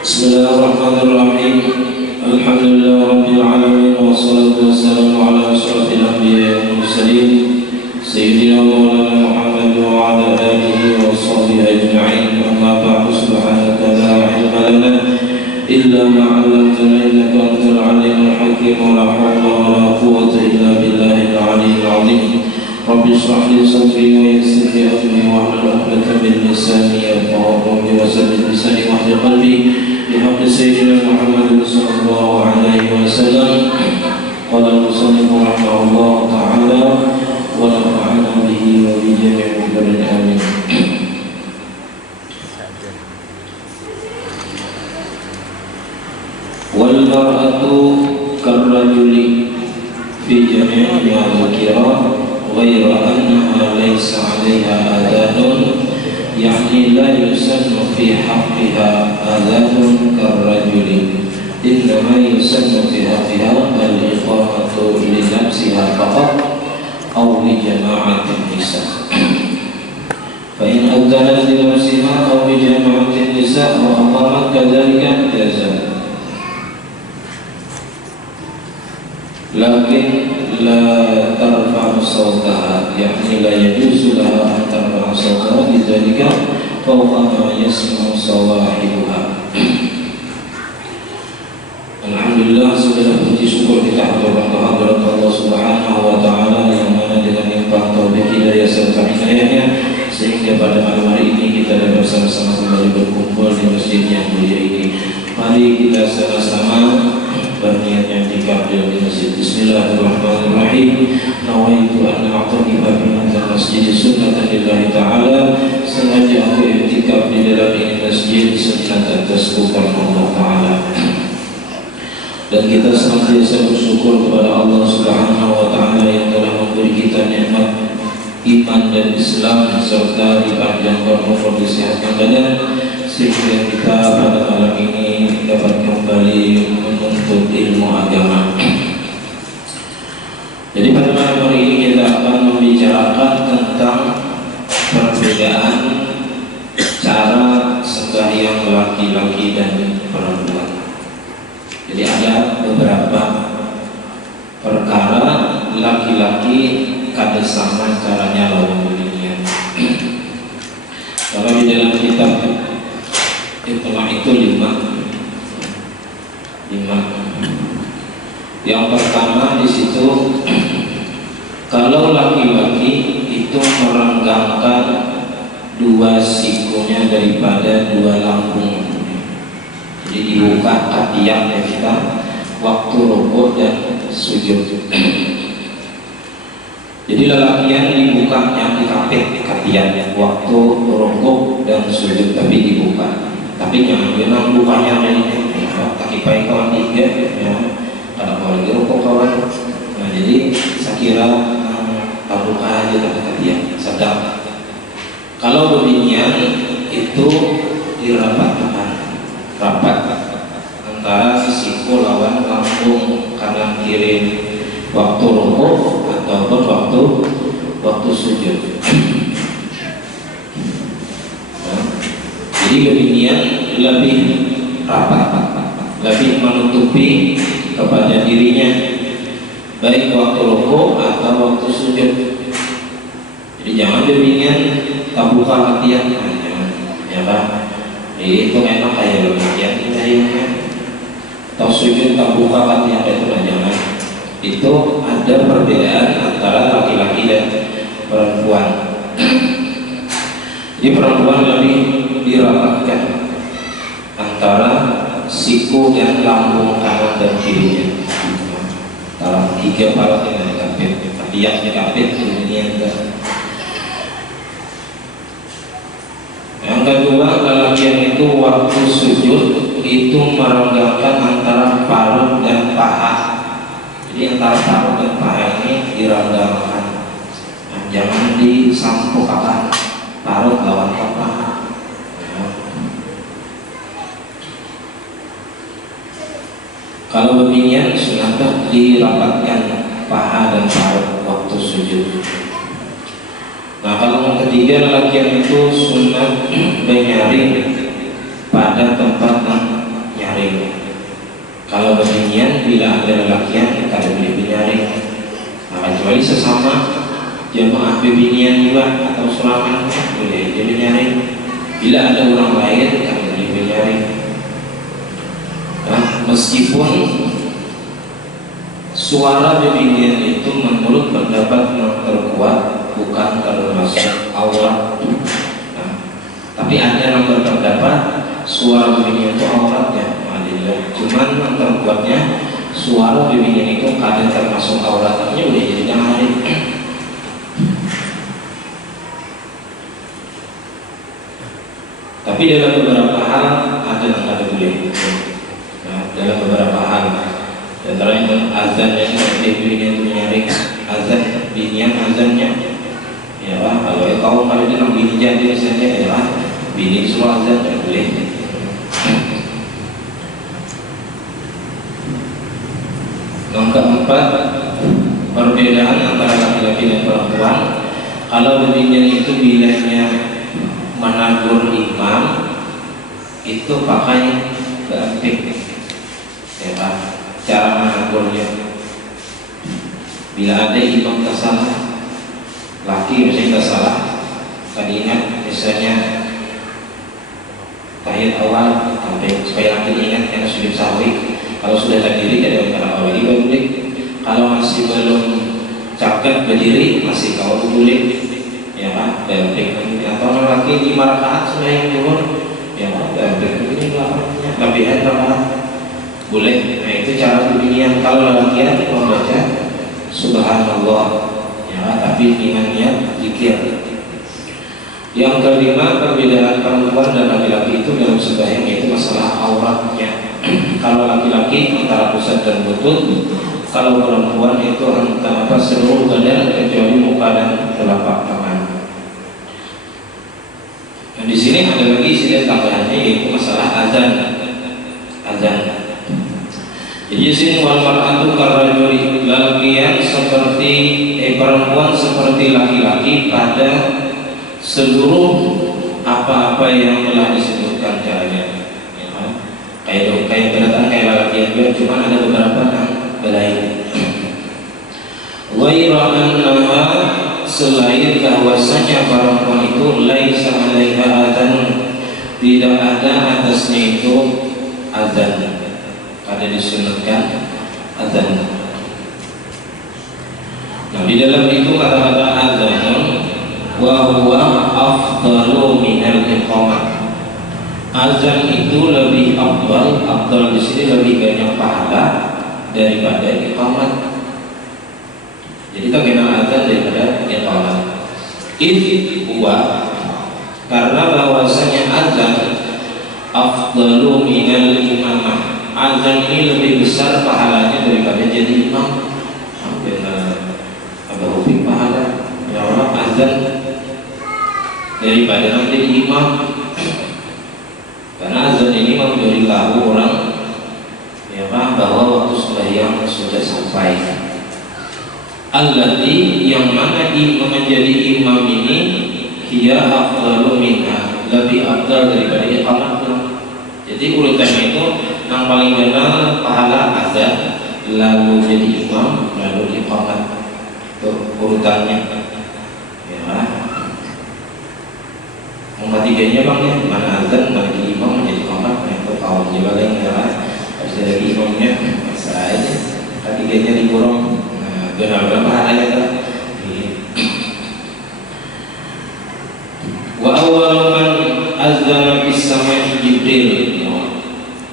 Bismillahirrahmanirrahim. Alhamdulillahirabbil alamin wassalatu wassalamu ala asyrafil anbiya'i wal mursalin sayyidina maulana Muhammad wa ala alihi wa sahbihi ajma'in. Amma ba'du, subhanaka la ilma lana illa ma 'allamtana innaka antal alimul hakim. La hawla wa la quwwata illa billahil aliyyil 'azim. Rabbi shrah li sadri wa yassir li amri wahlul 'uqdatam min lisani yafqahu qawli wa saddid lisani wahdi qalbi بحق سيدنا محمد صلى الله عليه وسلم. قال المصنف رحمه الله تعالى ونفعنا به وبجميع البر آمين. والمرأة كالرجل في جميع ما ذكر غير أنها ليس عليها آذان، يعني لا يسن في حقها آذان كالرجل، إنما يسن في حقها الإقامة لنفسها فقط أو لجماعة النساء. فإن أذنت لنفسها أو لجماعة النساء وأقامت كذلك جاز، لكن لا ترفع صوتها، يعني لا يجوز لها أن ترفع صوتها لذلك فوق ما يسمع صواحبها. Alhamdulillah, segala puji syukur kita haturkan kehadirat Allah Subhanahu wa taala yang mana dengan limpah taufik hidayah serta inayahnya sehingga pada malam hari ini kita dapat bersama-sama kembali berkumpul di masjid yang mulia ini. Mari kita sama-sama berniat yang dikabul di masjid. Bismillahirrahmanirrahim. Nawaitu an a'taqifa fi hadzal masjid sunnatan lillahi ta'ala. Sengaja aku i'tikaf di dalam ini masjid sunnatan tasbukan Allah ta'ala. Dan kita senantiasa bersyukur kepada Allah Subhanahu wa taala yang telah memberi kita nikmat iman dan Islam serta dipanjangkan umur, disehatkan badan sehingga kita pada malam ini dapat kembali menuntut ilmu agama. Jadi pada malam hari ini kita akan membicarakan tentang perbedaan cara sembahyang laki-laki dan perempuan. Jadi ada beberapa perkara laki-laki kada sama caranya lawan dunia. Kalau di dalam kitab Iqma itu lima. Yang pertama di situ, kalau laki-laki itu merenggangkan dua sikunya daripada dua lambung. Jadi dibuka katiaknya kita waktu rukuk dan sujud. Jadi lelakian dibukanya dikapit katiaknya waktu rukuk dan sujud, tapi dibuka. Tapi jangan bilang bukanya ini kaki pakai kawan tiga ya, ada kawan lagi rukuk kawan. Nah jadi saya kira buka aja katiak sedang. Kalau beginian itu dirapatkan rapat antara siku lawan lambung kanan kiri waktu rukuk ataupun waktu sujud. Nah, jadi beginian lebih rapat, lebih menutupi kepada dirinya baik waktu rukuk atau waktu sujud. Jadi jangan beginian tak buka latihan, ya kan? Itu memang kayak demikian kita. atau sujud tabuka katanya itu jangan. Itu ada perbedaan antara laki-laki dan perempuan. Jadi perempuan lebih dirapatkan antara siku dan lambung kanan dan kirinya. Dalam 3 palat yang dikapit, tapi yang dikapit ini enggak. Yang kedua, lelakian itu waktu sujud itu merenggangkan antara parut dan paha. Jadi antara parut dan paha ini direnggangkan. Nah, jangan disampukkan parut lawan paha. Kalau beginian sunatnya dirapatkan paha dan parut waktu sujud. Nah, kalau yang ketiga lelakian itu sunat menyaring pada tempat nyaring. Kalau beginian bila ada lelakian kita boleh menyaring. Nah, kecuali sesama jemaah beginian juga atau sulaman boleh jadi nyaring. Bila ada orang lain kita boleh menyaring. Nah, meskipun suara beginian itu menurut pendapat yang terkuat bukan termasuk aurat. Nah, tapi ada yang berpendapat suara beginian itu auratnya. Cuman yang terkuatnya suara beginian itu kadang termasuk auratnya udah jadi jangan. Tapi dalam beberapa hal ada yang ada boleh. Dalam beberapa hal, antara yang azan yang binian itu menyaring azan binian azannya, ya Pak. Kalau itu yang bini jadi misalnya, ya Pak, bini disuruh azan tidak boleh. Yang keempat, perbedaan antara laki-laki dan perempuan. Kalau binian itu bilangnya menagur imam, itu pakai berarti. Ya Pak, cara menagurnya bila ada imam tersalah, laki misalnya tersalah, tadi ingat misalnya tahiyat awal sampai supaya laki ingat karena sujud sahwi. Kalau sudah terdiri dari antara awal ini boleh. Kalau masih belum cakap berdiri masih kau boleh, ya Pak. Dan atau laki 5 rakaat sembahyang zuhur, ya Pak. Dan ini belakangnya lebihan rakaat boleh. Nah, itu cara beginian. Kalau lelakian membaca subhanallah, ya, tapi dengan niat zikir. Yang kelima, perbedaan perempuan dan laki-laki itu dalam sembahyang yaitu masalah auratnya. Kalau laki-laki antara pusat dan lutut, kalau perempuan itu antara seluruh badan kecuali muka dan telapak tangan. Nah, di sini ada lagi istilah tambahannya yaitu masalah azan. Jadi sini wal mar'atu karrajuli, lelakian seperti perempuan seperti laki-laki pada seluruh apa-apa yang telah disebutkan caranya. Ya, kayak berdatang kayak lelakian juga, cuma ada beberapa yang belain. Wa annaha, selain bahwasanya perempuan itu laisa 'alaiha adzan, tidak ada atasnya itu azan. Ada disunatkan azan. Nah, di dalam itu kata-kata azan wa huwa afdalu minal iqamah. Azan itu lebih afdal di sini lebih banyak pahala daripada iqamat. Jadi tak kenal azan daripada iqamat. Ini huwa karena bahwasanya azan afdalu minal imamah. Azan ini lebih besar pahalanya daripada jadi imam. Hampir ada hubung pahala ya orang azan daripada nanti imam. Karena azan ini memberitahu orang ya bahwa waktu sembahyang sudah sampai. Allati, yang mana menjadi imam ini hiya afdalu minha, lebih afdal daripada iqamat. Jadi urutannya itu yang paling benar pahala azan, lalu jadi imam, lalu iqamat. Itu urutannya. Ya. Nomor 3-nya bang ya, mana azan, mana jadi imam, mana jadi iqamat, itu kawan juga yang harus lagi imamnya masalah aja ketiganya diborong. Nah benar-benar bahaya kan. Wa awwalu man azana bis sama'i Jibril.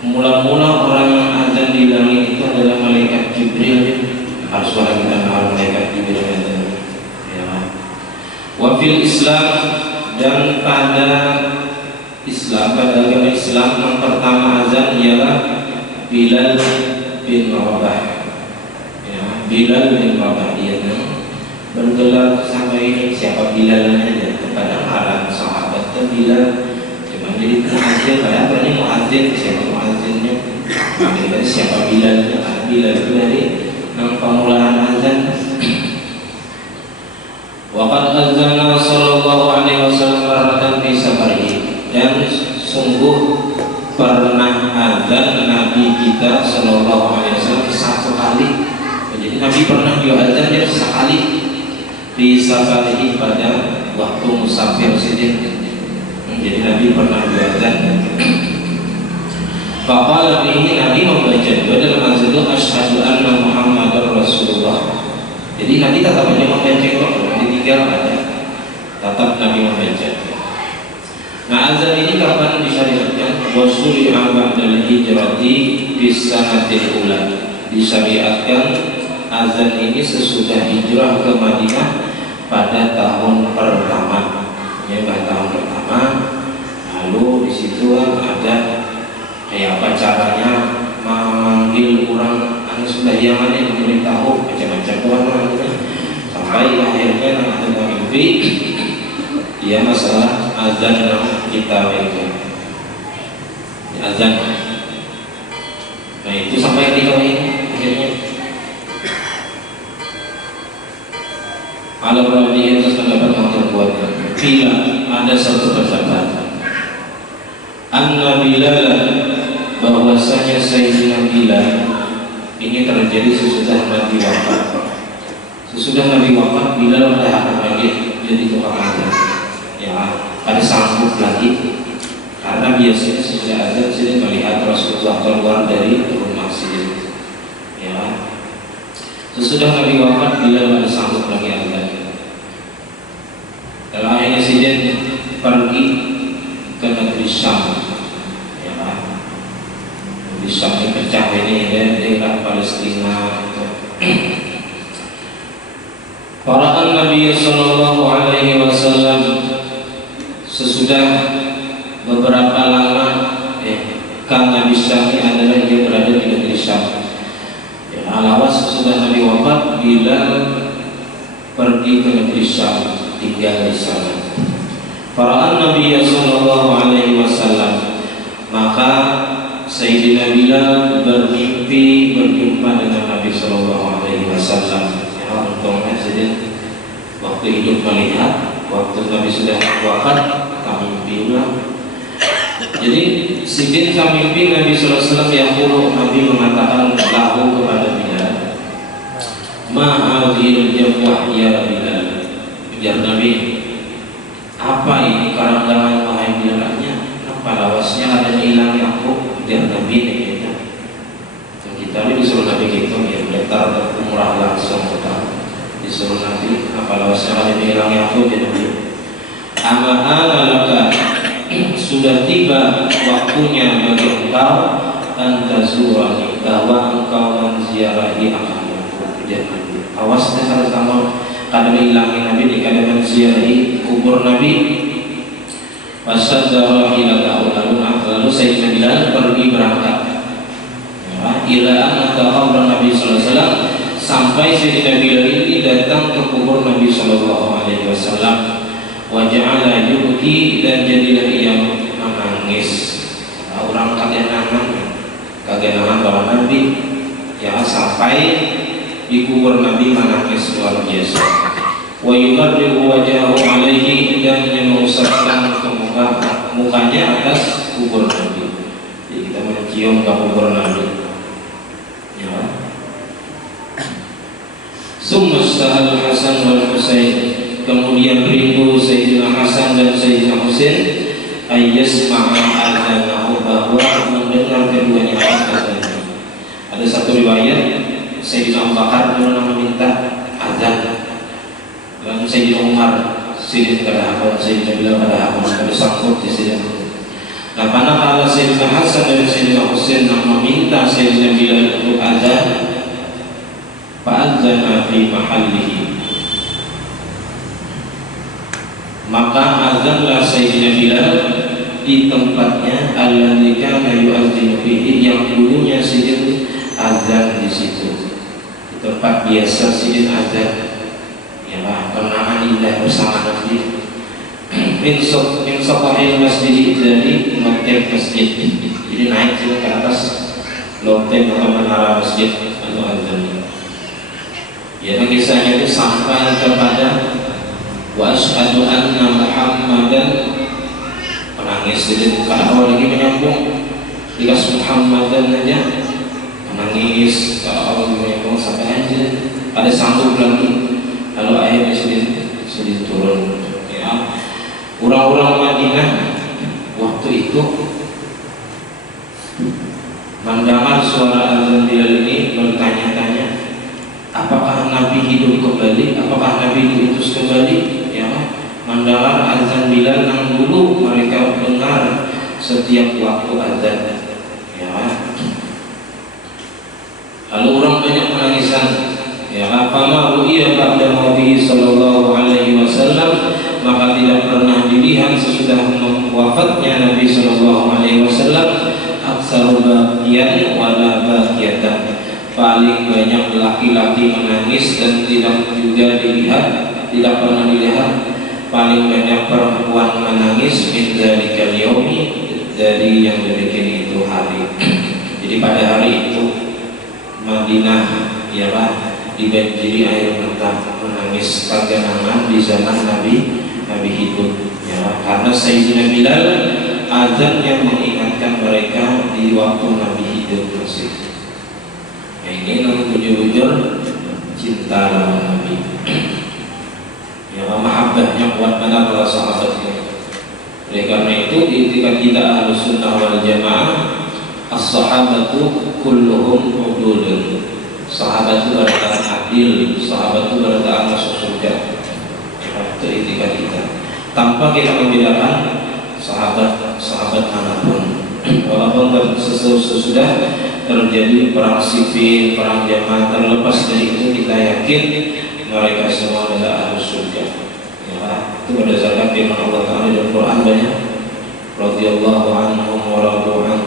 Mula-mula orang yang azan di langit itu adalah malaikat Jibril. Harus suara kita dengar malaikat Jibril ya. Wa fil Islam, dan pada Islam, pada agama Islam yang pertama azan ialah Bilal bin Rabah ya, Bilal bin Rabah dia bergelar sampai ini siapa Bilalnya aja kepada para sahabat itu Bilal cuma jadi muadzin, padahal berarti muadzin siapa muadzinnya makanya siapa Bilalnya. Bilal itu dari pemulaan azan. Waqad azana sallallahu alaihi wasallam maratan fi safarihi, dan sungguh pernah azan Nabi kita sallallahu alaihi wasallam satu kali. Jadi Nabi pernah juga azan dia sekali di safarihi pada waktu musafir saja. Jadi Nabi pernah juga azan. Faqala bihi, Nabi membaca juga dalam azan itu asyhadu anna Muhammadar Rasulullah. Jadi Nabi tetap aja membaca itu, ditinggal aja. Tetap Nabi membaca. Nah azan ini kapan disyariatkan? Wasyuri'a ba'dal hijrati bis sanatil ula. Disyariatkan azan ini sesudah hijrah ke Madinah pada tahun pertama. Ya, pada tahun pertama. Lalu di situ ada kayak apa caranya memanggil orang anu sembahyang yang memberitahu macam-macam warna sampai akhirnya ada mimpi dia masalah azan kita itu azan. Nah itu sampai di kawin akhirnya ala rawi atas pendapat yang terbuat bila ada satu pendapat anna Bilal, bahwasanya Sayyidina Bilal ini terjadi sesudah Nabi wafat. Sesudah Nabi wafat, Bilal pada akan lagi jadi tukang azan. Ya, pada sanggup lagi karena biasanya sesudah azan sudah melihat Rasulullah keluar dari rumah masjid. Ya, sesudah Nabi wafat, Bilal pada sanggup lagi azan. Dalam akhirnya Sidin pergi ke negeri Syam. Di samping pecah ini ya, daerah Palestina. Para Nabi sallallahu alaihi wasallam sesudah beberapa lama kan Nabi Syam adalah dia berada di negeri Syam. Ya, alawas sesudah Nabi wafat Bilal pergi ke negeri Syam, tinggal di sana. Para Nabi sallallahu alaihi wasallam, maka Sayyidina Bilal bermimpi berjumpa dengan Nabi sallallahu alaihi wasallam. Ya, untungnya saja waktu hidup melihat, waktu Nabi sudah wafat kami mimpi ulang. Jadi sidin kami mimpi Nabi sallallahu alaihi wasallam yang Nabi mengatakan lahu kepada Bilal, "Ma'adhil jawah ya Bilal." Ujar Nabi, "Apa ini karangan wahai Bilalnya? Apa lawasnya ada hilang aku?" Dia Nabi ini kita. Kita disuruh Nabi gitu ya, daftar umrah langsung kita. Disuruh Nabi, apa lawasnya ada hilang aku dia Nabi. Ama'ana laka, sudah tiba waktunya bagi engkau antazurani, bahwa engkau menziarahi aku. Dia Nabi. Awas kalau kamu kadang hilangin Nabi di kadang menziarahi kubur Nabi. Fasadara ila lalu Sayyidina Bilal pergi berangkat ila an-qabr Nabi sallallahu alaihi wasallam, sampai Sayyidina Bilal ini datang ke kubur Nabi sallallahu alaihi wasallam. Wa ja'ala yubki, dan jadilah ia menangis. Orang kagak nangan bahwa Nabi ya sampai di kubur Nabi menangis luar biasa. Wa yuqarribu wajhahu alaihi, dan mengusapkan mukanya atas kubur Nabi. Jadi kita mencium ke kubur Nabi. Ya. Summa sahal Hasan wal Husain, kemudian rindu Sayyidina Hasan dan Sayyidina Husain ayyasma'a adzanahu, bahwa mendengar keduanya azan. Ada satu riwayat Sayyidina Abu Bakar pernah meminta azan, dan Sayyidina Umar silih kada hakon, Sayyidina Bilal kada hakon, kada sangkut di sini. Nah, manakala Sayyidina Hasan dan Sayyidina Husain meminta Sayyidina Bilal untuk azan, fa'adzana fi mahallihi, maka azanlah Sayyidina Bilal di tempatnya alladzi kana yu'adzinu fihi, yang dulunya Sayyidina azan di situ, di tempat biasa Sayyidina azan, ya kenangan indah bersama Nabi. Min safahil masjid, dari loteng masjid, jadi naik ke atas loteng atau menara masjid atau azan. Ya, kisahnya itu sampai kepada wa asyhadu anna Muhammadan, menangis jadi karena awal lagi menyambung dikasih Muhammadan aja menangis, kalau awal lagi menyambung sampai aja ada sambung lagi, lalu akhirnya sedih turun. Ya, orang-orang Madinah waktu itu mendengar suara azan Bilal ini bertanya-tanya, apakah Nabi hidup kembali, apakah Nabi diutus kembali? Ya, mendengar azan Bilal yang dulu mereka dengar setiap waktu azan. Ya, lalu orang banyak menangisan. Ya, apabila ru'ya ba'da Nabi sallallahu alaihi wasallam, maka tidak pernah dilihat sesudah wafatnya Nabi sallallahu alaihi wasallam aksaru baqiyan wala baqiyatan, paling banyak laki-laki menangis dan tidak juga dilihat, tidak pernah dilihat paling banyak perempuan menangis min dzalikal yaumi, dari yang demikian itu hari. Jadi pada hari itu Madinah ialah dibanjiri air mata menangis kegenangan di zaman Nabi hidup, ya, karena Sayyidina Bilal azan yang mengingatkan mereka di waktu Nabi hidup masih. Nah, ini namanya bujur-bujur cinta dengan Nabi. Ya, mahabbahnya kuat benar para sahabatnya. Oleh karena itu ketika kita Ahlus Sunnah wal Jamaah, as-sahabatu kulluhum udulun, sahabat itu berkata adil, sahabat itu berkata masuk surga. Itu etika kita, tanpa kita membedakan sahabat manapun. Walaupun sesudah terjadi perang sipil, perang jamaah, terlepas dari itu kita yakin mereka semua adalah Ahlus surga. Ya, itu berdasarkan firman Allah Taala dalam Quran banyak. Radhiyallahu anhum wa radu an,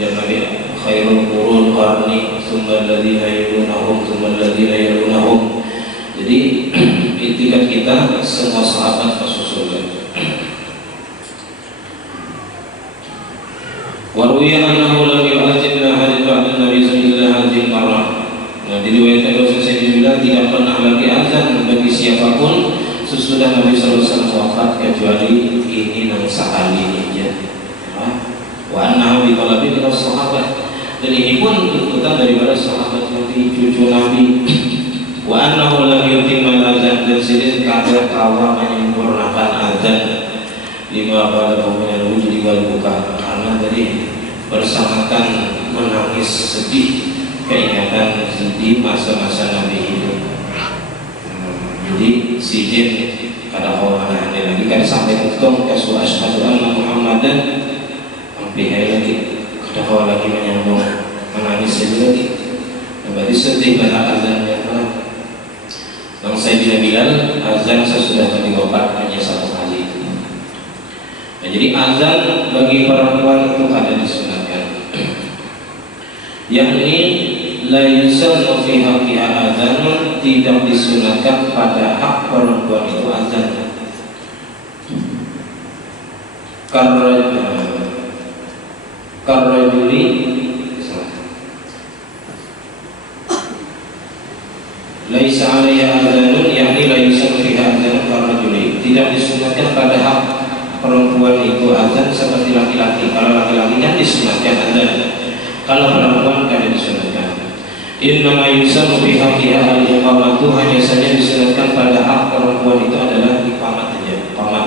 Nabi khairul qurun qarni, tsumma alladziina yalunahum, tsumma alladziina yalunahum. Jadi itikat kita semua sahabat masuk surga. Wa ruwiya annahu lam yu'azzin ahadun ba'da Nabi sallallahu alaihi wasallam. Nah, diriwayatkan bahwa Sayyidina Bilal tidak pernah lagi azan bagi siapapun sesudah Nabi sallallahu alaihi wasallam wafat, kecuali ini dan sekali aja. Wa annahu bi talabi min sahabat, dan ini pun tuntutan daripada sahabat Nabi, cucu Nabi. Wa annahu lam yutimmal azan, dan sidin kadar kawa menyempurnakan azan lima ba'dahu min al-wujudi wal buka, karena tadi bersamakan menangis sedih, keingatan sedih masa-masa Nabi hidup. Jadi sidin kada kawa menangis lagi, kada sampai untung kasu asyhadu anna Muhammadan sampai lagi kada kawa lagi menyambung menangis lagi. Berarti sedih pada azannya. Bang Sayyidina Bilal azan sesudah Nabi wafat hanya satu kali. Nah, jadi azan bagi perempuan itu ada disunatkan. Yakni la yusannu fi haqqiha azan, tidak disunatkan pada hak perempuan itu azan. Karrajuli laisa alaiha adzanun, yakni la yusannu fiha adzanun karrajuli, tidak disunatkan pada hak perempuan itu azan seperti laki-laki. Kalau laki-laki kan disunatkan azan, kalau perempuan kan disunatkan. Innama yusannu fi haqqiha al-iqamatu, hanya saja disunatkan pada hak perempuan itu adalah iqamat saja, iqamat.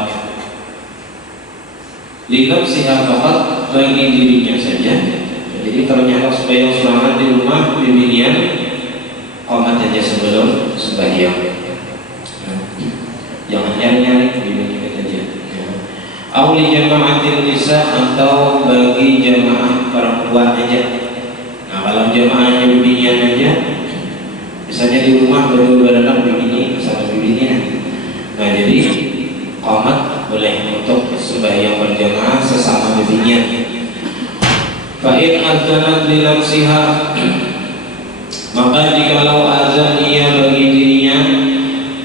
Li nafsiha faqat, bagi dirinya saja. Jadi Jadi kalau nyata sembahyang sunat di rumah bimbingan qomat aja sebelum sembahyang. Jangan nyari-nyari, bimbingan aja. Auli jama'atil nisa atau bagi jamaah perempuan aja. Nah kalau jamaahnya bimbingan aja, misalnya di rumah berdua anak bimbingan satu bimbingan. Nah jadi qomat boleh untuk sembahyang berjamaah sesama bimbingan. Fa'in adzanat li nafsiha, maka jikalau azan ia bagi dirinya,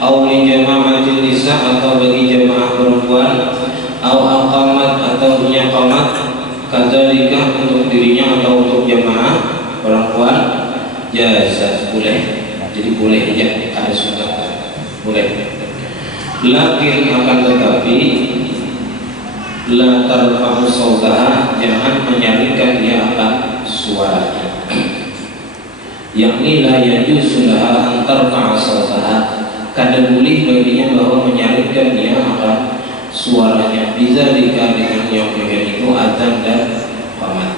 au li jama'atil nisa atau bagi jamaah perempuan, au aqamat atau punya qamat, kadzalika untuk dirinya atau untuk jamaah perempuan, jazaz boleh. Jadi boleh aja, ada sunat boleh. Lakin akan tetapi la tarfa'u sautaha, jangan menyalurkan dia akan suaranya. Yakni la yajuzu laha an tarfa'a sautaha, kada boleh baginya bahwa menyalurkan dia akan suaranya. Bidzalika dengan yang bagian itu adzan dan qamat.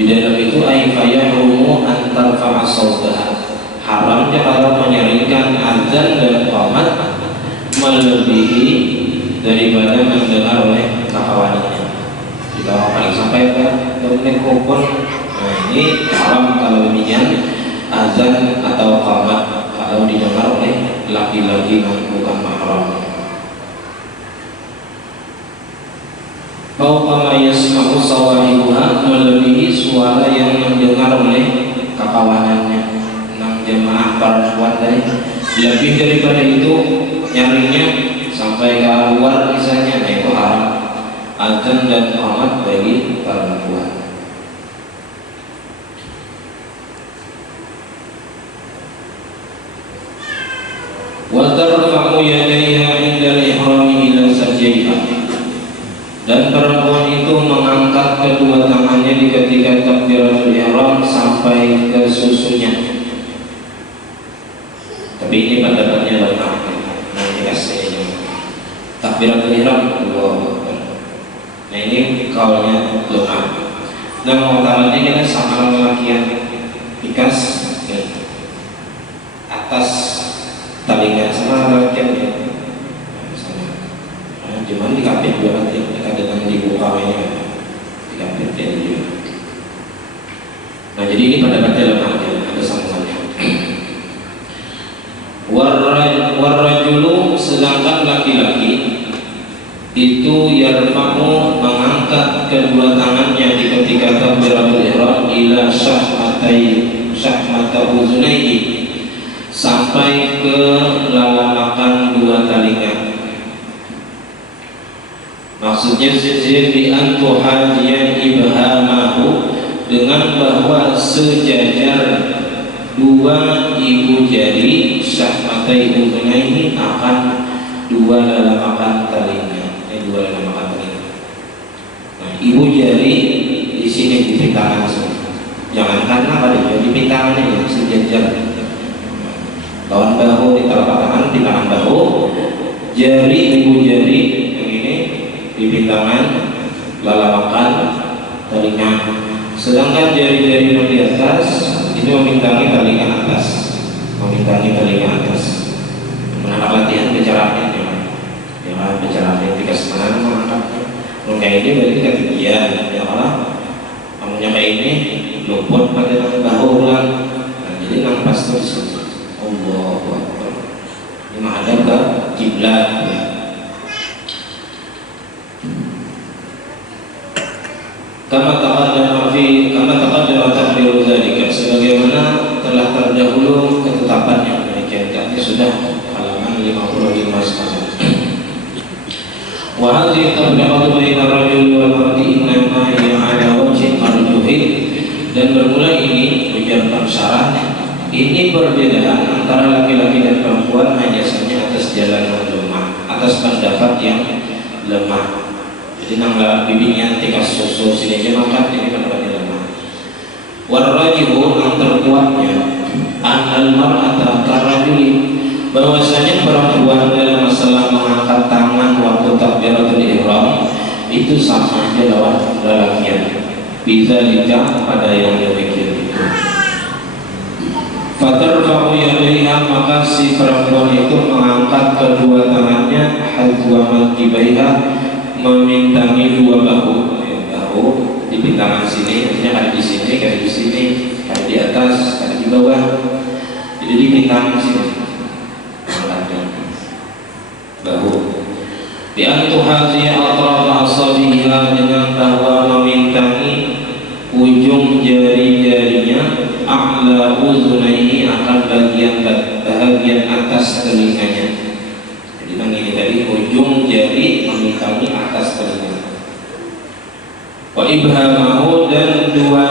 Di dalam itu ay fayahrumu an tarfa'a sautaha, haramnya kalau menyalurkan adzan dan qamat melebihi daripada mendengar oleh kawannya. Jika orang sampai ke mikrofon, nah ini haram kalau demikian azan atau qamat kalau didengar oleh laki-laki yang bukan mahram. Fauqa yasma'u sawahibuha, melebihi suara yang mendengar oleh kawanannya. Enam jemaah perempuan tadi lebih daripada itu nyaringnya sampai keluar misalnya, nah itu haram adzan dan qamat bagi perempuan. Wa tarfa'u yadayha 'inda al-ihrami ila sajdiha, dan perempuan itu mengangkat kedua tangannya di ketika takbiratul ihram sampai ke susunya. Tapi ini pendapatnya lemah. Nah ini kasihnya takbiratul ihram Allahu Akbar. Nah ini kaulnya lemah. Nah mengutamakan ini kan sama laki yang ikas atas talingan sama laki yang cuman dikapit juga nanti kadang dibuka mainnya dikapit ya juga. Nah jadi ini pendapatnya lemah, ada sambungannya. Warrajulu, sedangkan laki-laki itu yarfa'u, mengangkat kedua tangannya di ketika takbiratul ihram ila syahmata uzunaihi, sampai ke lalakan dua talinga. Maksudnya bi an tuhajiya ibhamahu, dengan bahwa sejajar dua ibu jari syahmatai uzunaihi akan dua lalakan talinga. Dua lalakan talinga. Nah, ibu jari di sini di pintangan semua. Jangankan apa deh, di pintangannya ya sejajar. Lawan bahu di telapak tangan, di tangan bahu, jari ibu jari yang ini di pintangan, lalakan telinga. Sedangkan jari-jari yang di atas itu memintangi telinga atas, memintangi telinga atas. Mengenai latihan bicaranya, ya bicara ketika sebenarnya mengangkatnya. Kalau kayak ini berarti ketinggian, ya Allah. Kamunya kayak ini luput pada bahu ulang. Nah, jadi nampak terus. Allahu Akbar. Ini menghadap ke kiblat. Kama taqaddama takdiru dzalika, sebagaimana telah terdahulu ketetapannya. Demikian sudah halaman 55 sekarang. Wa hadhihi tabraqatu baina ar-rajuli wal mar'ati innama hiya 'ala wajhi arjuhi, dan bermula ini ujar syarah, ini perbedaan antara laki-laki dan perempuan hanya saja atas jalan yang lemah, atas pendapat yang lemah. Jadi nanggal bibinya tikas susu sini aja makan, ini pendapatnya lemah. Warrajihu, yang terkuatnya annal mar'ata karrajuli, bahwasanya perempuan dalam masalah mengangkat tangan waktu takbiratul ihram itu sama aja lawan lelakian. bidzalika pada yang demikian itu. Fatarfa'u yadaiha, maka si perempuan itu mengangkat kedua tangannya, hadwa mankibaiha, memintangi dua bahu. Bahu dipintangan sini, artinya ada di sini, ada di sini, ada di atas, ada di bawah. Jadi dipintangan sini, bahu. Bi antuhaziya atrafa asabiha, dengan bahwa memintangi ujung jari-jarinya, a'la uzunaihi, akan bagian atas telinganya. Jadi ini tadi ujung jari memintangi atas telinga. Wa ibhamahu, dan dua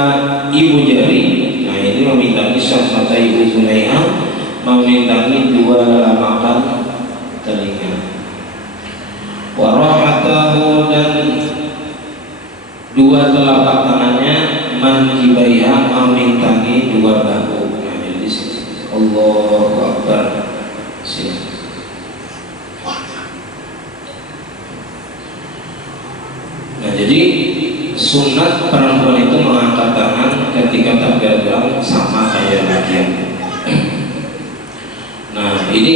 ibu jari, nah ini memintangi syahmatai uzunaiha, memintangi dua lamakan telinga. Wa rahatahu, dan dua telapak tangannya, mankibaiha, memintangi dua bahu. Nah, jadi Allahu Akbar. Nah, jadi sunat perempuan itu mengangkat tangan ketika takbiratul ihram sama kayak laki-laki. Nah, ini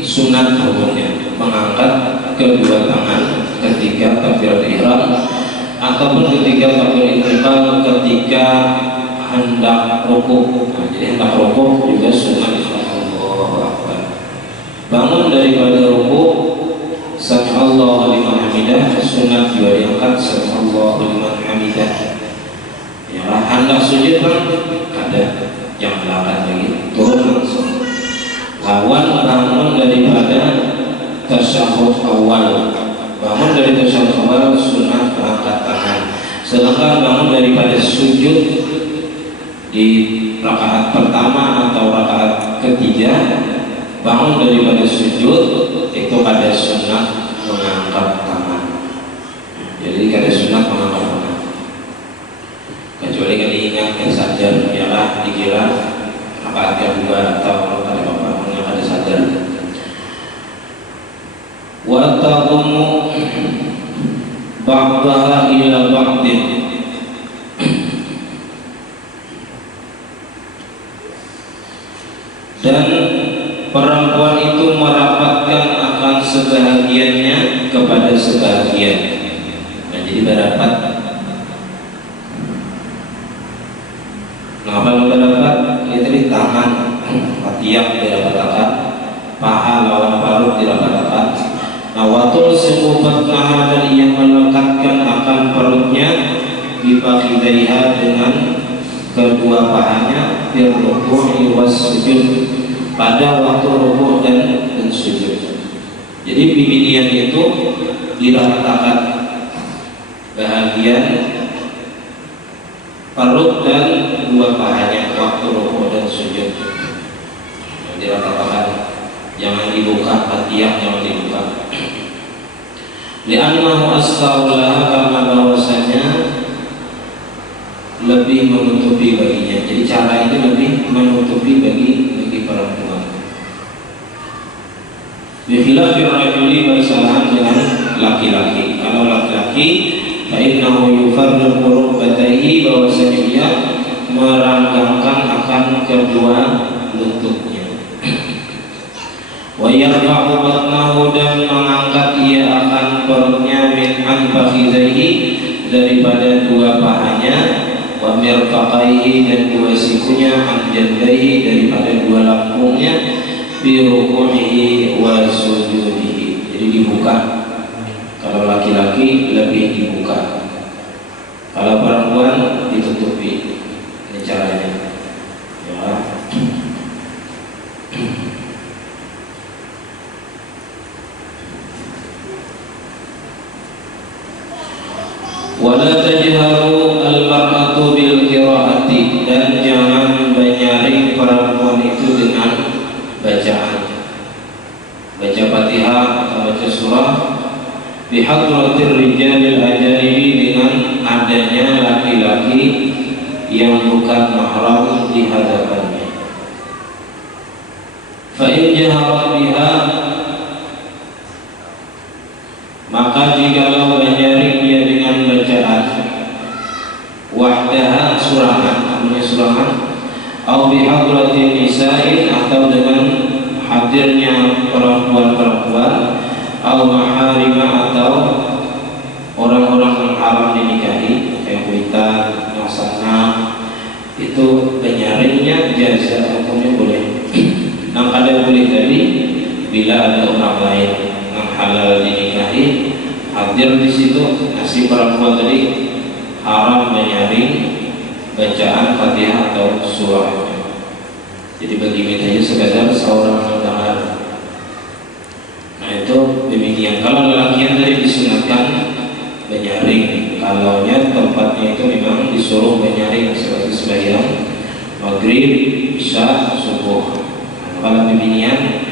sunat hukumnya, mengangkat kedua tangan ketika takbiratul ihram ataupun ketika takbiratul ihram, ketika hendak rukuk. Nah, jadi hendak rukuk juga sunat. Allahu Akbar. Bangun daripada rukuk, sami'allahu liman hamidah, sunat juga diangkat, sami'allahu liman hamidah. Ya, hendak sujud kan ada yang belakang lagi, turun langsung. Lawan bangun daripada tasyahud awal. Bangun dari tasyahud awal sunat angkat tangan. Sedangkan bangun daripada sujud di rakaat pertama atau rakaat ketiga, bangun daripada sujud itu ada sunat mengangkat tangan. Jadi ada sunat mengangkat tangan. Kecuali kan diingat sadar, biarlah dikira rakaat kedua atau rakaat apa yang ada sadar. Wa taqumu ba'daha ila ba'din, dan perempuan itu merapatkan akan sebahagiannya kepada sebahagian. Nah, jadi berapat. Kenapa berapat? Ya tadi tangan, ketiak dirapatkan, paha lawan perut dirapatkan. Nawatul sebubat naha, dan ia melekatkan akan perutnya, bifakhidaiha, dengan kedua pahanya, birruku'i was sujud, pada waktu rukuk dan sujud. Jadi bibidian itu diratakan bahagian perut dan dua pahanya waktu rukuk dan sujud. Diratakan, jangan dibuka, ketiak jangan dibuka. Li'annahu astaulah, karena bahwasanya lebih menutupi baginya. Jadi cara ini lebih menutupi bagi perempuan. Bikhilafir rajuli, bersalahan dengan laki-laki. Kalau laki-laki, fa innahu yufarriqu rukbatayhi, bahwasanya dia meranggangkan akan kedua lututnya. Wa yarfa'u batnahu, dan mengangkat ia akan perutnya, min anfakhidaihi, daripada dua pahanya, wa mirfaqaihi, dan dua sikunya, anjadaihi, daripada dua lambungnya, bi ruku'ihi wa sujudihi. Jadi dibuka. Kalau laki-laki lebih dibuka, kalau perempuan ditutupi. Ini caranya ya. Wala tajharu al-mar'atu bil qira'ati, dan jangan banyarin perempuan itu dengan bacaan, baca Fatihah atau baca surah, bihadratir rijalil ajnabi, dengan adanya laki-laki yang bukan mahram di hadapannya. Fa in jahara biha, maka jikalau banyarin dia dengan bacaan, wa hadirnya perempuan-perempuan atau maharima atau orang-orang yang haram dinikahi kayak witan, masana, itu penyaringnya jasa hukumnya boleh. Yang ada boleh tadi bila ada orang lain yang halal dinikahi hadir di situ, si perempuan tadi haram menyaring bacaan Fatihah atau surah. Jadi bagi kita sekadar seorang mendengar. Nah itu demikian. Kalau lelakian tadi disunatkan menyaring, kalaunya tempatnya itu memang disuruh menyaring seperti sembahyang maghrib, isya, subuh. Kalau bibinian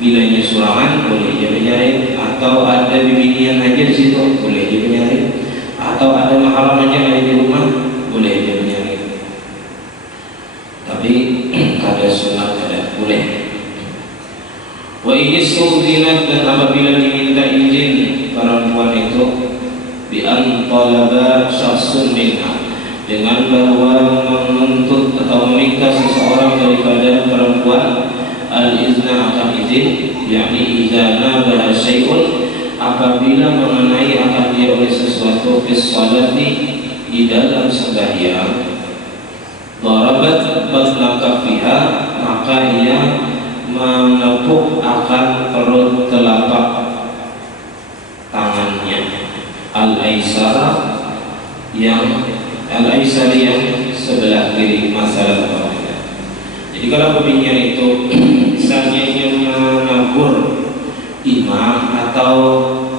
bilanya surangan boleh dia menyaring, atau ada bibinian aja di situ boleh dia menyaring, atau ada mahram aja ada di rumah boleh dia menyaring. Tapi ada sunat ada boleh. Wa inisudinat, dan apabila diminta izin perempuan itu bi an talaba syakhsun minha, dengan bahwa menuntut atau meminta seseorang daripada perempuan al-izna akan izin, yakni izana bahwa syai'un apabila mengenai akan dia oleh sesuatu fis salati di dalam sembahyang, darabat batna kafiha, maka ia menepuk akan perut telapak tangannya al-aisara yang sebelah kiri masalah bawahnya. Jadi kalau pembinaan itu misalnya yang menegur imam atau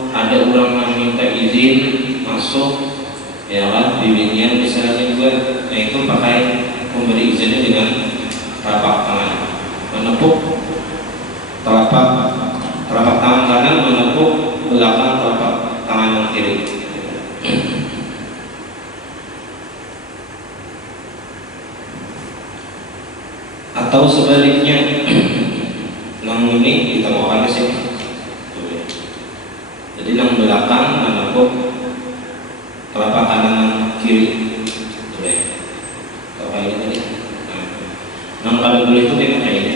ada orang yang minta izin masuk, ya kan, pembinaan misalnya juga, nah itu pakai memberi izinnya dengan telapak tangan, menepuk telapak tangan kanan, menepuk belakang telapak tangan yang kiri. Atau sebaliknya, yang ini kita mau ke sini. Jadi yang belakang menepuk telapak kanan yang kiri. Boleh. Atau kayak ini. Nah, kalau boleh itu kita kayak ini,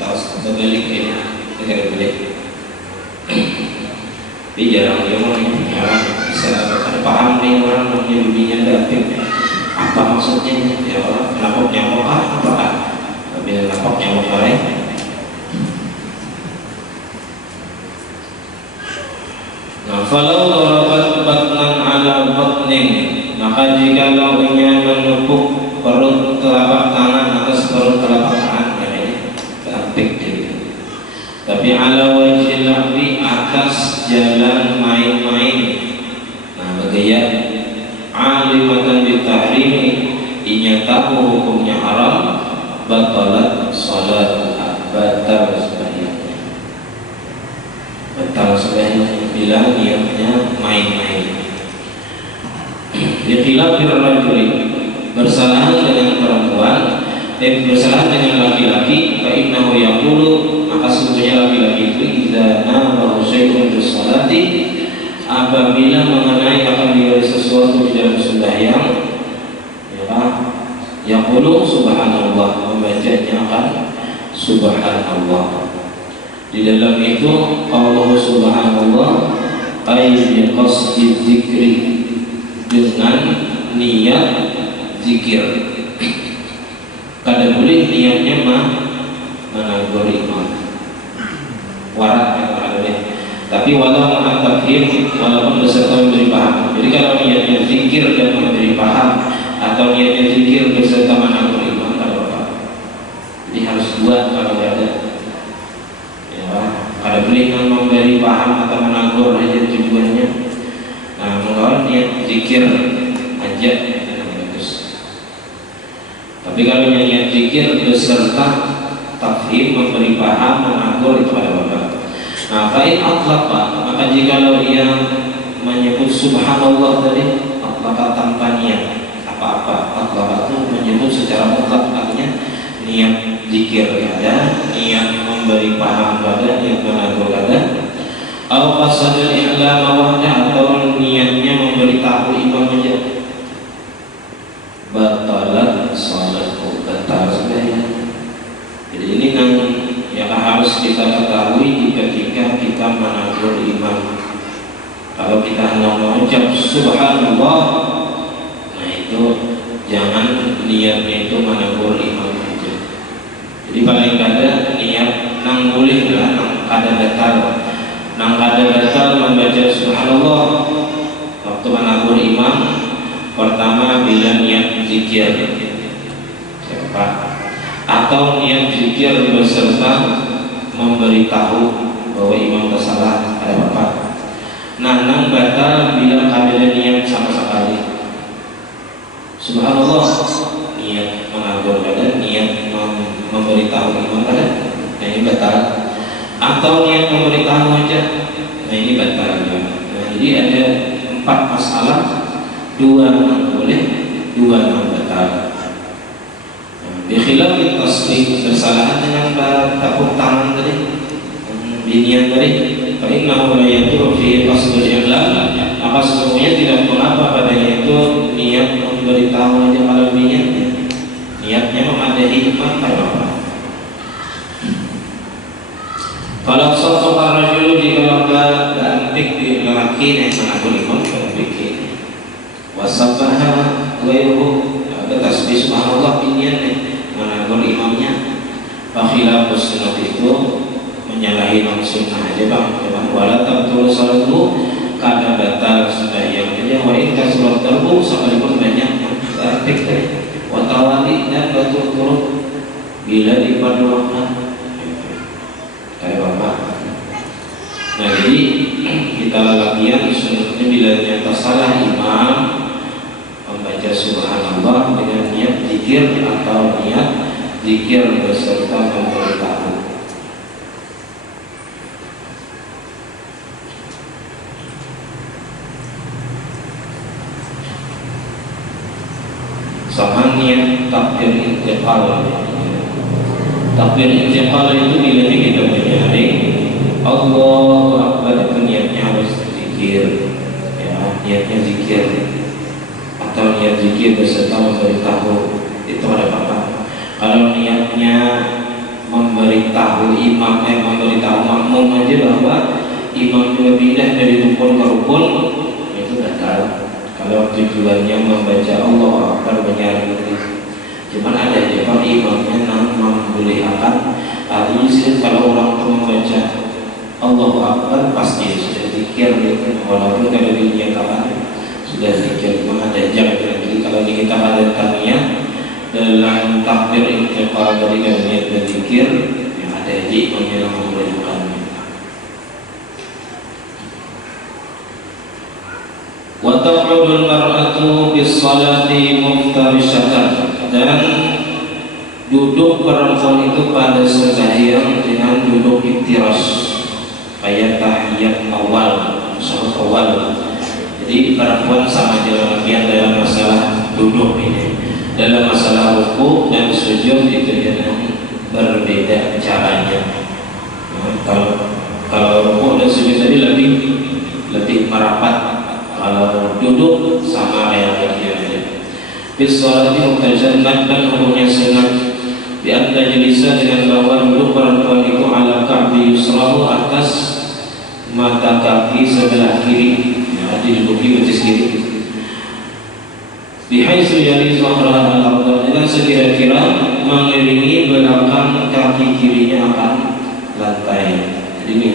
atau sebaliknya kita boleh. Tapi jarang dia mau bisa ada paham nih orang punya bibinya dapet. Apa maksudnya? Ya orang kenapa nyamuk apakah? Bila nampak nyamuk lain. Nah, kalau darabat batnan ala batnin, maka jika launya menepuk perut telapak tangan atas perut telapak tangan, cantik gitu. Tapi ala wajhil lahwi, atas jalan main-main. Nah, bergaya alimatan bitahrimi, inya tahu hukumnya haram, batalat salat, batal sembahyangnya. Batal sembahyangnya bila niatnya main-main. Dikhilaf birrajuli, bersalahan dengan perempuan, bersalahan dengan laki-laki, fa innahu yaqulu, maka sesungguhnya laki-laki itu idza nawahu syai'un bis salati, apabila mengenai akan dia sesuatu di dalam sembahyang, ya yaqulu subhanallah, membacanya akan subhanallah. Di dalam itu Allah subhanallah ay biqasdi dzikri, dengan niat zikir. Kada boleh niatnya menegur imam, warat yang boleh. Tapi walau ma'atafhim, walaupun beserta memberi paham. Jadi kalau niatnya zikir dan memberi paham, atau niatnya zikir beserta menegur imam, kalau apa? Jadi harus dua kalau ada. Ya, kada boleh memberi paham atau menegur aja tujuannya. Nah, kalau niat zikir aja bagus. Tapi kalau niat zikir beserta tafhim, memberi paham, menegur, itu ada apa? Nah, fa'in atlaqa, maka jikalau ia menyebut subhanallah tadi, atlaqa tanpa niat apa-apa, atlaqa itu menyebut secara mutlak, artinya niat zikir ada, niat memberi paham ada, niat menegur ada, atau qasadul i'lam wahda, atau niatnya memberitahu imam saja, batalat salatku, batal sembahyang. Jadi ini yang subhanallah, nah itu jangan niatnya itu menegur imam aja. Jadi paling kada niat nang boleh lah, nang kada batal membaca subhanallah waktu menegur imam. Pertama bila niat zikir siapa, atau niat zikir beserta memberitahu bahwa imam tersalah ada apa. Nah, nang batal bila kada niat sama sekali. Subhanallah niat menegur kada, niat memberitahu imam kada, nah ini batal. Atau niat memberitahu aja, nah ini batal juga. Nah, jadi ada 4 masalah, 2 yang boleh, 2 yang batal. Bikhilaf tasbih, bersalahan dengan tepuk tangan tadi, binian tadi, karena itu fi qasdul i'lam, maka sesungguhnya tidak mengapa padanya itu niat memberitahu aja kalau binian, niatnya memadai imam apa. Kalau sosok rajul di dalam antik di lelaki yang menakut imam bikin wasabaha ghairuhu, ada tasbih subhanallah binian menegur imamnya. Fakhilafus sunnah itu menyalahi sunnah aja bang, wala tabtul salatu, kada batal sembahyang aja. Wa in kasurat darbu, sekalipun banyak artik tadi, wa tawali dan berturut-turut bila diperlukan kayak bapak. Nah, jadi kita latihan sunnahnya bila nyata salah imam membaca subhanallah dengan niat zikir atau niat zikir beserta memberitahu. Sama niat takbir intiqal. Takbir intiqal itu bila kita menyari Allahu Akbar, itu niatnya harus zikir, ya, niatnya zikir atau niat zikir beserta memberitahu, itu ada apa? Kalau niatnya memberitahu imam, memberitahu makmum aja bahwa imam juga pindah dari rukun ke rukun, itu batal. Kalau tujuannya membaca Allahu Akbar menyari itu, cuman ada aja kalau imamnya membolehkan. Artinya sih kalau orang itu membaca Allahu Akbar pasti sudah zikir gitu, walaupun kalau dia kapan sudah zikir, memang ada jam. Jadi kalau kita ada tanya dalam takbir intiqal dari niat dan zikir, yang ada imamnya membolehkan. Wa taq'udul mar'atu bis salati muftarishatan, dan duduk perempuan itu pada sembahyang dengan duduk iftirash, kayak tahiyat awal, salat awal. Jadi perempuan sama dalam dalam masalah duduk ini, dalam masalah ruku dan sujud itu yang berbeda caranya. Kalau ruku dan sujud tadi lebih merapat, kalau duduk sama kayak aja. Bis salati mutajannab, dan hukumnya sunat di antara jelisa dengan bahwa duduk perempuan itu ala ka'bi yusrahu, atas mata kaki sebelah kiri, ya, diduduki betis kiri. Bihaitsu yali zahra al-ardh, dengan sekira-kira mengiringi belakang kaki kirinya akan lantai. Jadi ini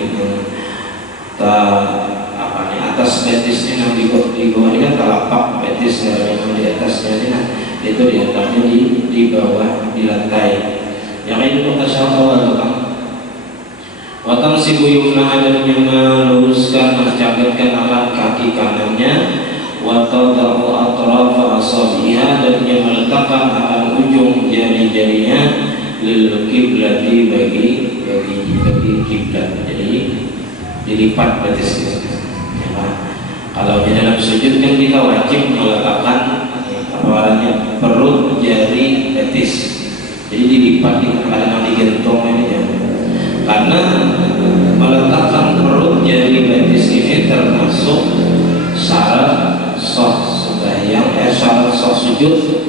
atas betisnya yang di bawah ini kan telapak betis yang di atasnya ini, itu diantaranya di bawah di lantai. Yang itu mutasyawal kan. Watang si buyumna, adanya meluruskan, mencatatkan alat kaki kanannya. Watadahu atrafa asabiha, dan yang meletakkan akan ujung jari-jarinya lil kiblati, bagi kiblat. Jadi dilipat betisnya. Kalau di dalam sujud kan kita wajib meletakkan perut jari betis, jadi dilipat, kadang digentong ini ya. Karena meletakkan perut jari betis ini termasuk syarat sah sembahyang, syarat sah sujud.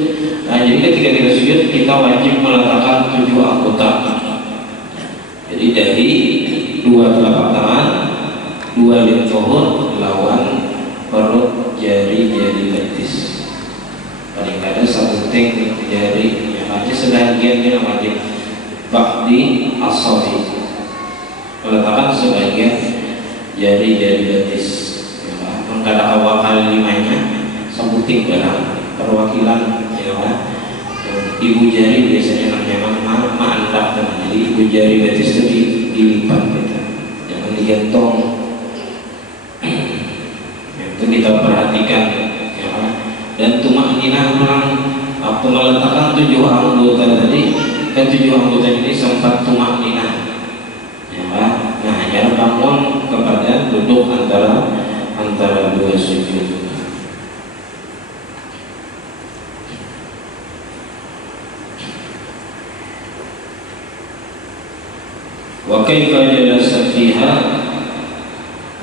Nah, jadi ketika kita sujud kita wajib meletakkan 7 anggota. Jadi dari 2 telapak tangan, 2 lid zuhur lawan perut jari sebuting jari yang wajib sebagian yang wajib ba'di asabi, meletakkan sebagian jari-jari betis ya, mengkada awal kali limanya sebuting dalam perwakilan ya, ibu jari biasanya namanya ma'andak, jadi ibu jari betis itu dilipat gitu, jangan digantong. Itu kita perhatikan ya. Dan tumakninah memang waktu meletakkan 7 anggota tadi, kan 7 anggota ini sempat tumakninah ya. Nah, jangan bangun kepada duduk antara dua sujud. Wa kaifa jalasa fiha,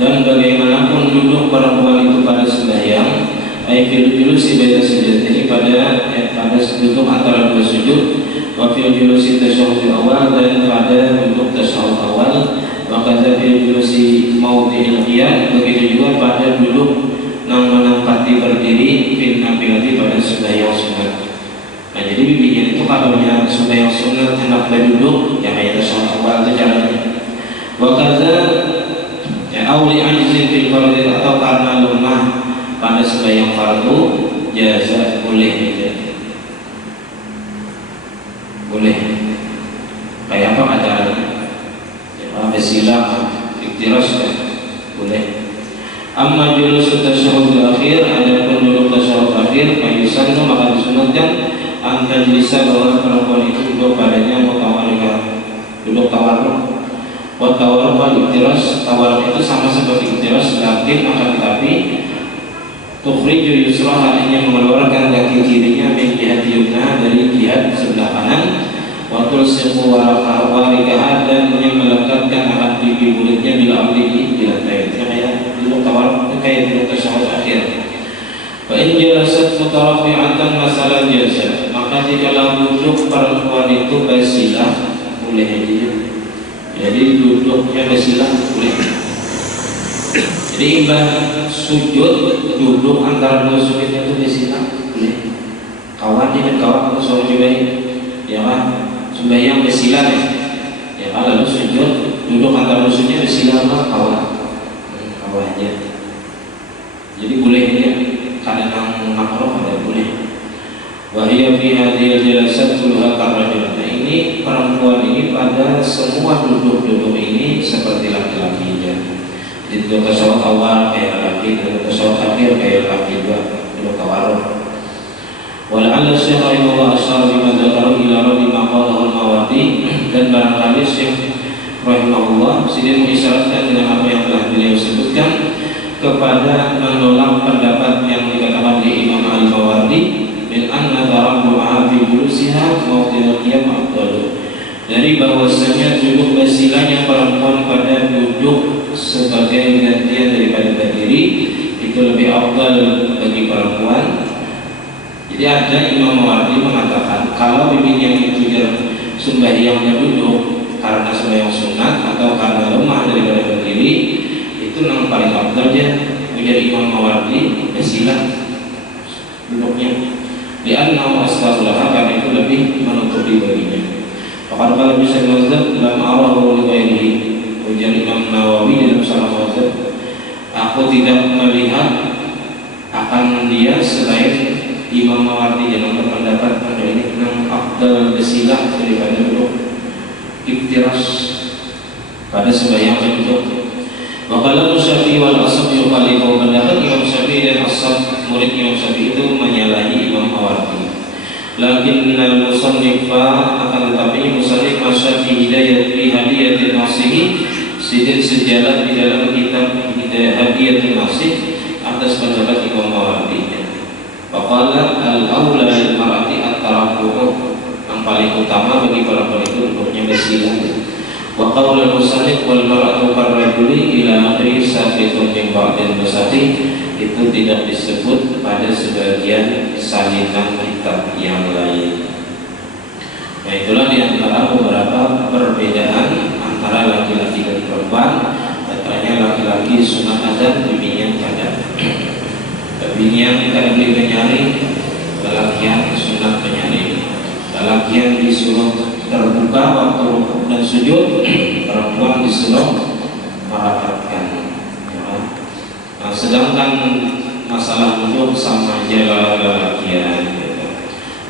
dan bagaimanapun duduk perempuan itu pada sembahyang, ay fil julusi baina sujudaini, pada duduk antara dua sujud, wa fil julusi tasyahhud awal, dan pada duduk tasyahhud awal, wa kadza fil julusi mawdi'il qiyam, begitu juga pada duduk yang menempati berdiri fil nafilati pada sembahyang sunat. Nah, jadi bimbingan itu kalau yang sembahyang sunat hendak berduduk ya kayak tasyahhud awal itu caranya. Wa kadza awli ajzin fil fardhi, atau karena lemah pada sembahyang fardu jaza, boleh gitu. Boleh. Kayak apa acaranya? Ya, besilah, iktiras ya. Boleh. Amma julus tasyahhud akhir, adapun duduk tasyahhud akhir, fayusannu maka disunatkan antan bisa bahwa perempuan itu duduk padanya mutawarrikah, duduk tawarruk. Tawarruk wal iktiras, tawarruk itu sama seperti iktiras, lakin akan tetapi tukhriju yusraha, hanya mengeluarkan kaki kirinya min jihati yumna, dari jihad sebelah kanan, wa tulsiqu warikaha, dan melekatkan akan pipi mulutnya bila amri di lantai. Kayak duduk tawarruk, kayak duduk tasyahhud akhir. Fa in jalasat mutarafi'atan masalan jalsa, maka jika duduk perempuan itu basilah, boleh aja. Jadi duduknya basilah boleh. Jadi imbah sujud duduk antara dua sujud itu basilah boleh. Kawan dengan kawan atau suami juga ya kan, sembahyang basilah ya kan, lalu sujud duduk antara dua sujud basilah kawannya. Jadi boleh ya, kadang makruh ada boleh. Wahia fi hadhil jalasat kulluha karrajul. Nah, ini perempuan ini pada semua duduk-duduk ini seperti laki-laki ya. Di duduk tasyahhud awal kayak laki, duduk tasyahhud akhir kayak laki juga, duduk tawarruk. Wala'alla Syekh rahimahullah asyara bima dzakara ila raddi ma qalahu al-Mawardi, dan barangkali Syekh rahimahullah sedang mengisyaratkan dengan apa yang telah beliau sebutkan kepada menolak pendapat yang dikatakan di Imam Al-Mawardi min anna tarabbu'a fi julusiha mawdi'ul qiyam afdalu, dari bahwasanya duduk basilanya perempuan pada duduk sebagai gantian daripada berdiri itu lebih afdal bagi perempuan. Jadi ada Imam Mawardi mengatakan kalau bibinya itu sembahyangnya duduk karena sembahyang sunat atau karena lemah daripada berdiri, itu yang paling afdal dia menjadi Imam Mawardi basilah duduknya. Li'annahu astarulaha, karena itu lebih menutupi baginya. Faqad qala bisa mazhab lam arahu li ghairihi, ujar Imam Nawawi dalam Syarah Mazhab, aku tidak melihat akan dia selain Imam Mawardi dalam berpendapat pada ini yang afdal basilah daripada duduk iktiras pada sembahyang duduk. Waqala Syafi'i wal Ashab yukhalifu, pendapat Imam Syafi'i dan Ashab murid Imam Syafi'i itu menyalahi Imam Mawardi. Lakinnal musannifa, akan tetapi musannif Syafi'i fi hadiyatin nasihi, sidin sejalan di dalam kitab hadiyatin nasih atas pendapat Imam Mawardi. Faqala al-awla lil mar'ati at-tarabbu'u, yang paling utama bagi perempuan itu duduknya basilah. Wa qaulul musannif wal mar'atu karrajuli ila akhiri sabitun min ba'dil masati, itu tidak disebut pada sebagian salinan kitab yang lain. Nah, itulah di antara beberapa perbedaan antara laki-laki dan perempuan. Katanya laki-laki sunat adat, bibinya kada. Bibinya tidak boleh menyari, lelakian sunat sunat penyalin. Laki yang disuruh terbuka waktu rukuk dan sujud, perempuan disuruh merapatkan. Ya. Nah, sedangkan masalah wudhu sama aja laki-laki.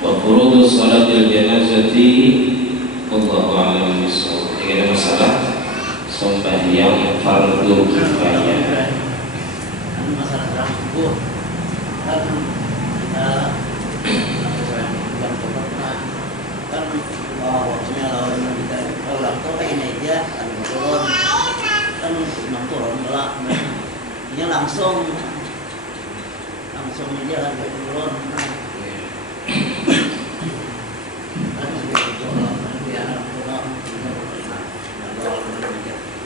Wa furudus salatil janazati wallahu a'lam bishawab. Jadi ada masalah sembahyang fardu kifayah. Masalah rambut kan kita waktunya lawan kita orang tua ini aja kan turun kan memang turun lah ini langsung aja kan turun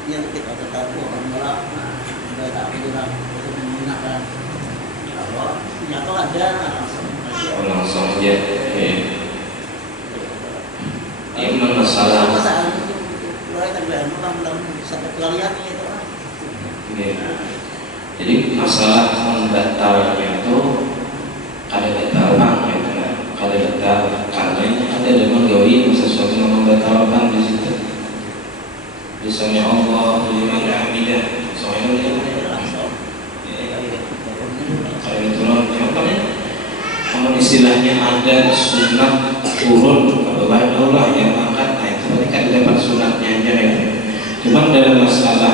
yang kita tetap orang malah kita tak pernah menggunakan kalau nyata ada langsung aja. Ini masalah itu mulai tanggal belum sampai pelarian itu kan. Jadi masalah membatalnya itu ada batalkan ya, ada batal karena ada memang gawi sesuatu yang membatalkan di situ. Bismillah Allah liman hamidah. Soalnya Langsung. kalau turun, contohnya kalau istilahnya ada sunat turun ke bawah yang angkat, nah itu berarti kan dapat sunatnya aja ya. Cuma dalam masalah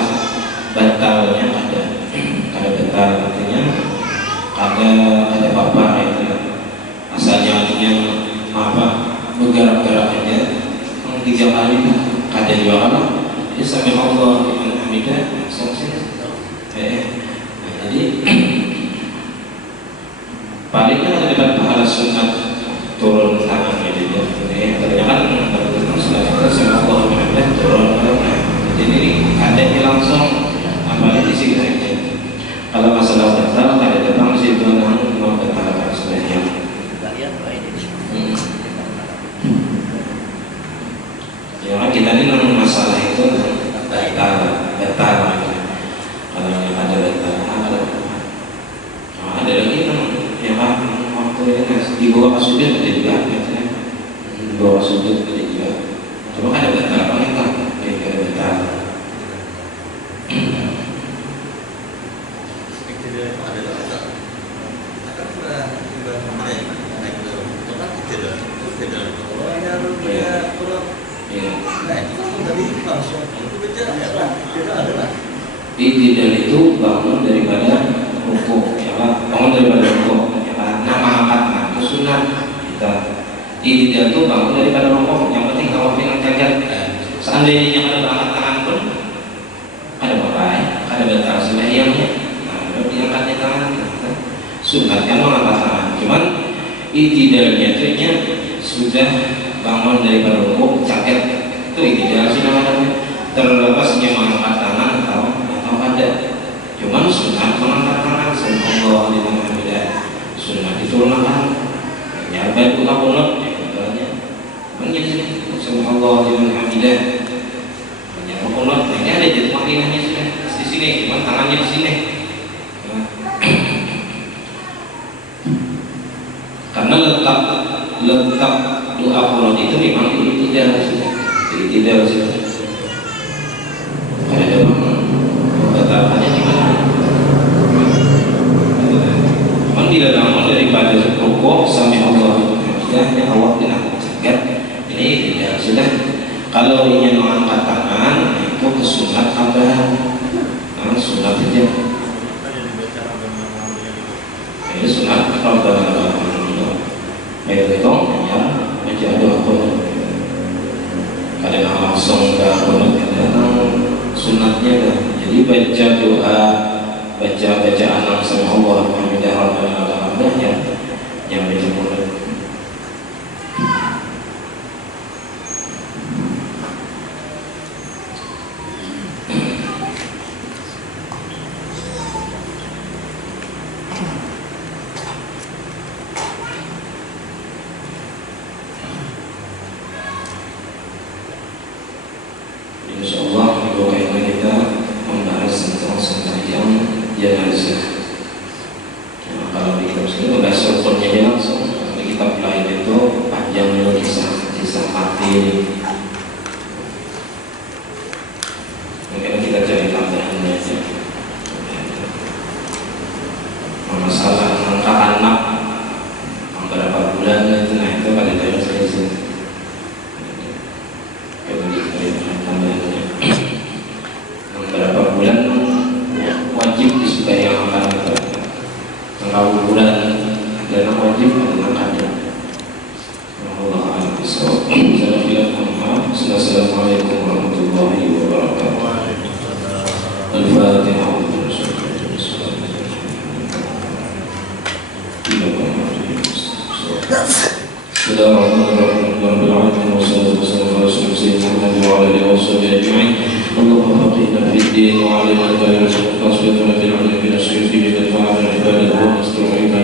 batalnya ada batal artinya ada apa-apa itu asalnya artinya apa bergerak-gerak aja 3 kali ada juga apa ya sampai Allah dengan hamidah selesai. Jadi palingnya ada dapat pahala sunat turun tangannya juga. Ternyata kan sunat itu sama Allah hamidah turun tangan. Jadi adanya langsung apalagi di sini aja. Kalau masalah batal ada datang situ yang membatalkan sebenarnya. Ya kan kita ini masalah itu batal. Kalau yang ada batal ada lagi yang waktu di bawah sujud ada juga, di bawah sujud ada juga. Cuma ada batal apa yang tak? Ada batal. I'tidal itu bangun daripada rukuk, ya Pak. Bangun daripada rukuk, ya Pak. Nama angkat itu sunat kita. I'tidal itu bangun daripada rukuk. Yang penting kalau dengan cacat, seandainya yang ada angkat tangan pun ada apa-apa, ada batal sembahyangnya. Nah, kalau diangkatnya tangan, sunatnya mengangkat tangan. Cuman i'tidalnya itu sudah bangun daripada rukuk, cacat itu i'tidal sih namanya. Terlepasnya mengangkat tangan atau ada. Cuman sunat mengangkat tangan sallallahu liman hamidah. Sunat itu mengangkat. Ya baik buka punut ya katanya. Menjadi sallallahu liman hamidah. Ya punut ini ada jadi makinannya di sini, cuman tangannya di sini. Karena letak doa punut itu memang tidak sih. Ada batalannya gimana? Memang tidak bangun daripada rukuk sampai Allah yang Allah dengan cacat ini tidak sudah. Kalau ingin mengangkat tangan itu kesunat tambahan, sunat saja. Ini sunat kalau dalam baik itu hanya baca doa pun. Kadang langsung kadang sunatnya dah. Jadi baca doa, baca bacaan sama Allah Muhammadah Rabbana Alhamdulillah yang baca mulut. Insyaallah minggu kita membahas tentang sembahyang jenazah. Kalau wajib adalah kadang. Allah a'lam bishawab. Saya bilang maaf. Assalamualaikum warahmatullahi wabarakatuh. Al-Fatihah. Bismillahirrahmanirrahim. Rabbil alamin wassalatu wassalamu ala sayyidina Muhammad wa ala alihi washabihi ajma'in. Allahumma faqihna fid-din wa 'allimna al-kalim wa tasbihna bil 'ilmi bil-shirki bil-fahmi wal-ibadah wa nastu'ina